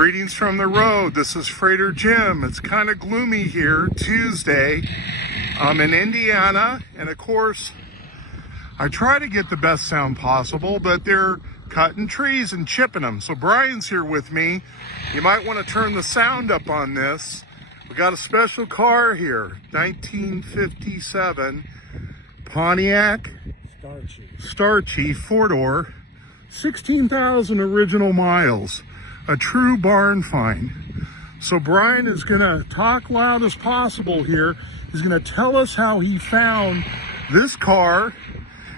Greetings from the road. This is Freighter Jim. It's kind of gloomy here, Tuesday. I'm in Indiana, and of course, I try to get the best sound possible, but they're cutting trees and chipping them. So Brian's here with me. You might want to turn the sound up on this. We got a special car here, 1957 Pontiac Star Chief 4-door, 16,000 original miles. A true barn find. So Brian is going to talk loud as possible here. He's going to tell us how he found this car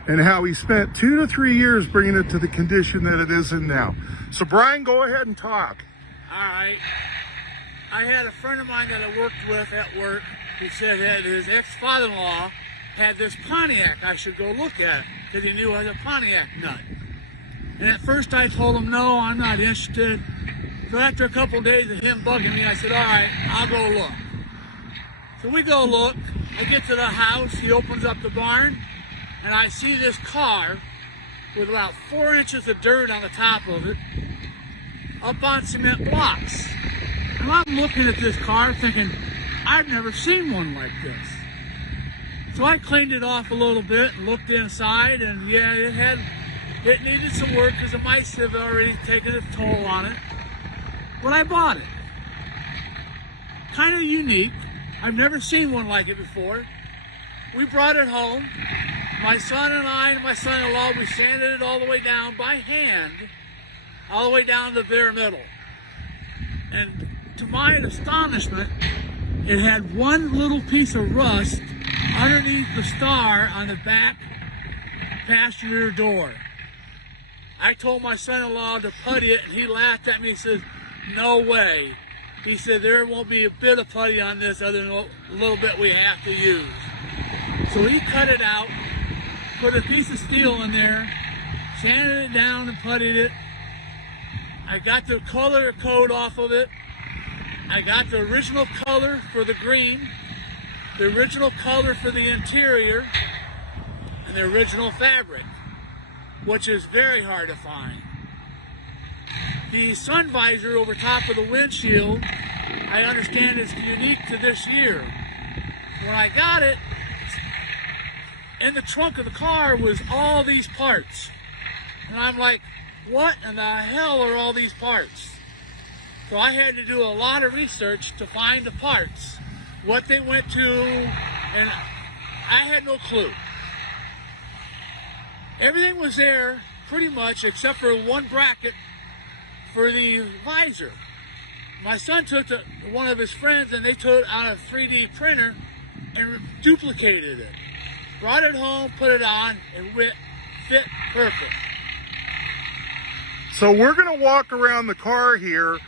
and how he spent 2 to 3 years bringing it to the condition that it is in now. So Brian, go ahead and talk. All right. I had a friend of mine that I worked with at work. He said that his ex-father-in-law had this Pontiac I should go look at because he knew I was a Pontiac nut. And at first I told him, no, I'm not interested. So after a couple of days of him bugging me, I said, all right, I'll go look. So we go look. I get to the house. He opens up the barn, and I see this car with about 4 inches of dirt on the top of it, up on cement blocks. And I'm looking at this car thinking, I've never seen one like this. So I cleaned it off a little bit and looked inside, and yeah, it needed some work because the mice have already taken a toll on it. But I bought it. Kind of unique. I've never seen one like it before. We brought it home. My son and I and my son-in-law, we sanded it all the way down by hand, all the way down to the bare middle. And to my astonishment, it had one little piece of rust underneath the star on the back passenger door. I told my son-in-law to putty it, and he laughed at me and said, no way. He said, there won't be a bit of putty on this other than a little bit we have to use. So he cut it out, put a piece of steel in there, sanded it down and puttied it. I got the color code off of it. I got the original color for the green, the original color for the interior, and the original fabric, which is very hard to find. The sun visor over top of the windshield, I understand, is unique to this year. When I got it, in the trunk of the car was all these parts. And I'm like, what in the hell are all these parts? So I had to do a lot of research to find the parts, what they went to, and I had no clue. Everything was there pretty much except for one bracket for the visor. My son took to one of his friends and they took it on a 3D printer and duplicated it. Brought it home, put it on, and it fit perfect. So we're going to walk around the car here.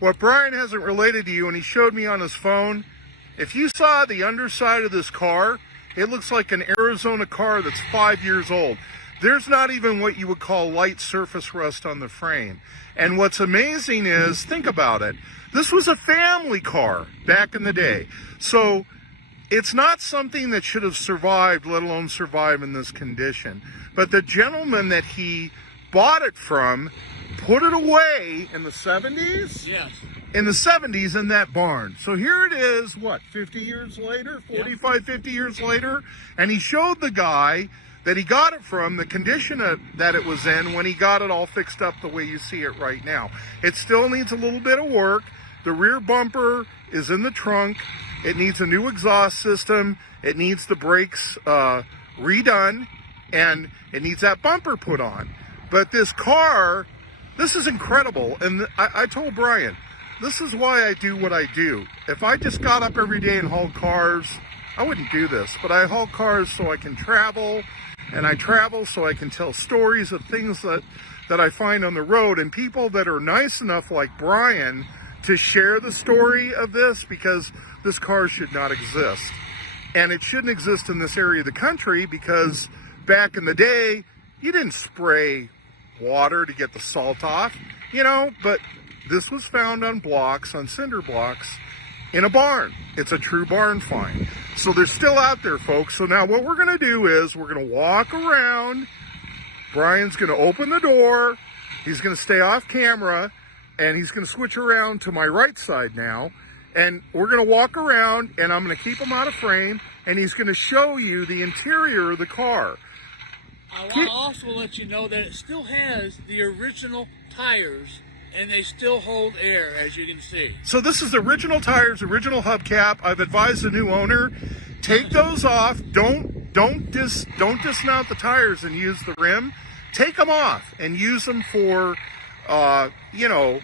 What Brian hasn't related to you, and he showed me on his phone, if you saw the underside of this car, it looks like an Arizona car that's 5 years old. There's not even what you would call light surface rust on the frame. And what's amazing is, think about it, this was a family car back in the day. So it's not something that should have survived, let alone survive in this condition. But the gentleman that he bought it from put it away in the 70s? Yes. In the 70s in that barn. So here it is, what, 50 years later, 45, yep. 50 years later? And he showed the guy that he got it from, the condition that it was in when he got it all fixed up the way you see it right now. It still needs a little bit of work. The rear bumper is in the trunk. It needs a new exhaust system. It needs the brakes redone, and it needs that bumper put on. But this car, this is incredible. And I told Brian, this is why I do what I do. If I just got up every day and hauled cars, I wouldn't do this. But I haul cars so I can travel, and I travel so I can tell stories of things that I find on the road, and people that are nice enough like Brian to share the story of this, because this car should not exist. And it shouldn't exist in this area of the country because back in the day, you didn't spray water to get the salt off, you know, but this was found on blocks, on cinder blocks, in a barn. It's a true barn find. So they're still out there, folks. So now what we're going to do is we're going to walk around. Brian's going to open the door. He's going to stay off camera, and he's going to switch around to my right side now, and we're going to walk around, and I'm going to keep him out of frame, and he's going to show you the interior of the car. I want to also let you know that it still has the original tires, and they still hold air, as you can see. So this is the original tires, original hubcap. I've advised the new owner, take those off. Don't dismount the tires and use the rim. Take them off and use them for, you know,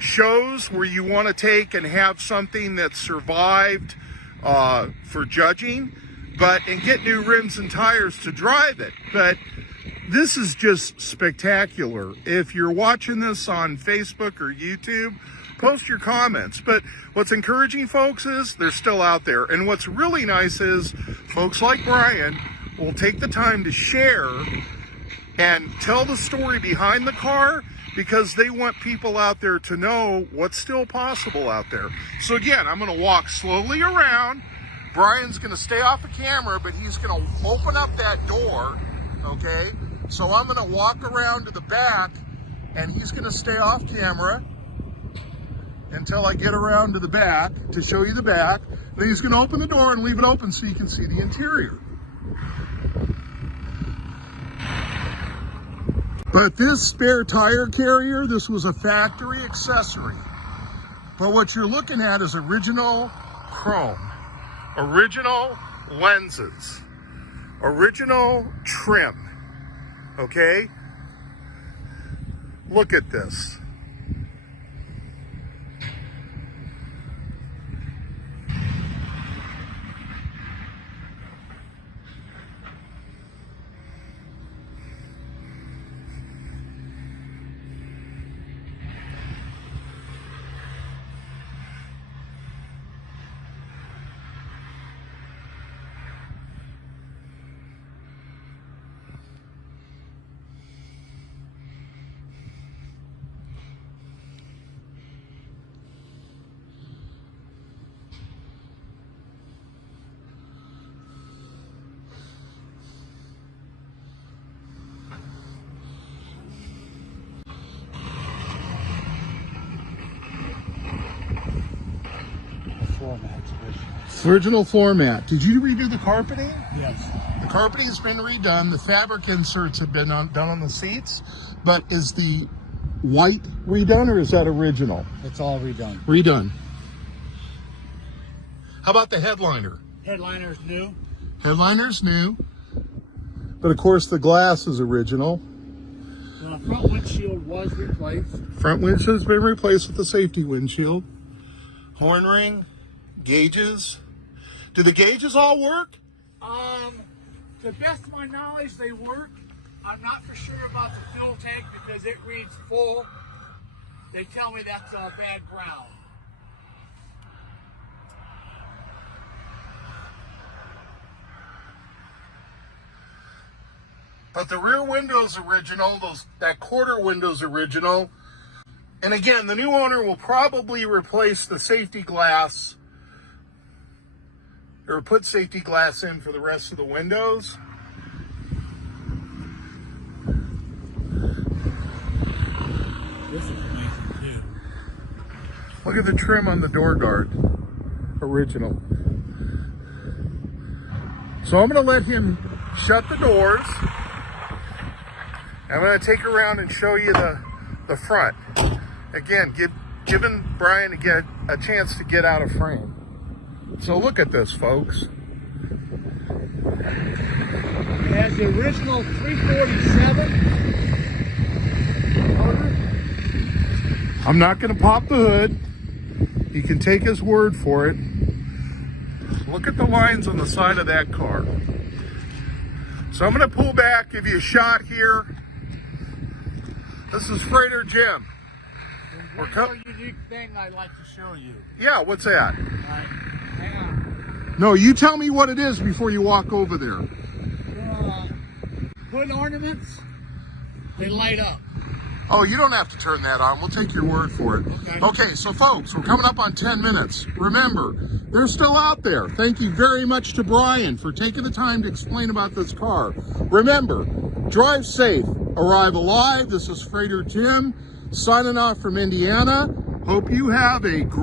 shows where you want to take and have something that survived for judging, and get new rims and tires to drive it. But this is just spectacular. If you're watching this on Facebook or YouTube, post your comments. But what's encouraging, folks, is they're still out there. And what's really nice is folks like Brian will take the time to share and tell the story behind the car, because they want people out there to know what's still possible out there. So again, I'm going to walk slowly around. Brian's going to stay off the camera, but he's going to open up that door, okay? So I'm going to walk around to the back, and he's going to stay off camera until I get around to the back to show you the back. Then he's going to open the door and leave it open so you can see the interior. But this spare tire carrier, this was a factory accessory. But what you're looking at is original chrome, original lenses, original trim, okay? Look at this. Original floor mat. Did you redo the carpeting? Yes. The carpeting has been redone. The fabric inserts have been done on the seats. But is the white redone, or is that original? It's all redone. Redone. How about the headliner? Headliner's new. Headliner's new. But of course the glass is original. The front windshield was replaced. Front windshield has been replaced with the safety windshield. Horn ring, gauges. Do the gauges all work? To the best of my knowledge, they work. I'm not for sure about the fuel tank because it reads full. They tell me that's a bad ground. But the rear window's original, that quarter window's original. And again, the new owner will probably replace the safety glass, or put safety glass in for the rest of the windows. This is amazing too. Look at the trim on the door guard. Original. So I'm going to let him shut the doors. I'm going to take her around and show you the front. Again, giving Brian a chance to get out of frame. So look at this, folks. It has the original 347 motor. I'm not going to pop the hood. You can take his word for it. Look at the lines on the side of that car. So I'm going to pull back, give you a shot here. This is Freighter Jim. One more unique thing I'd like to show you. Yeah, what's that? Hang on. No, you tell me what it is before you walk over there. Hood ornaments, they light up. Oh, you don't have to turn that on. We'll take your word for it. Okay, so folks, we're coming up on 10 minutes. Remember, they're still out there. Thank you very much to Brian for taking the time to explain about this car. Remember, drive safe, arrive alive. This is Freighter Jim. signing off from Indiana. Hope you have a great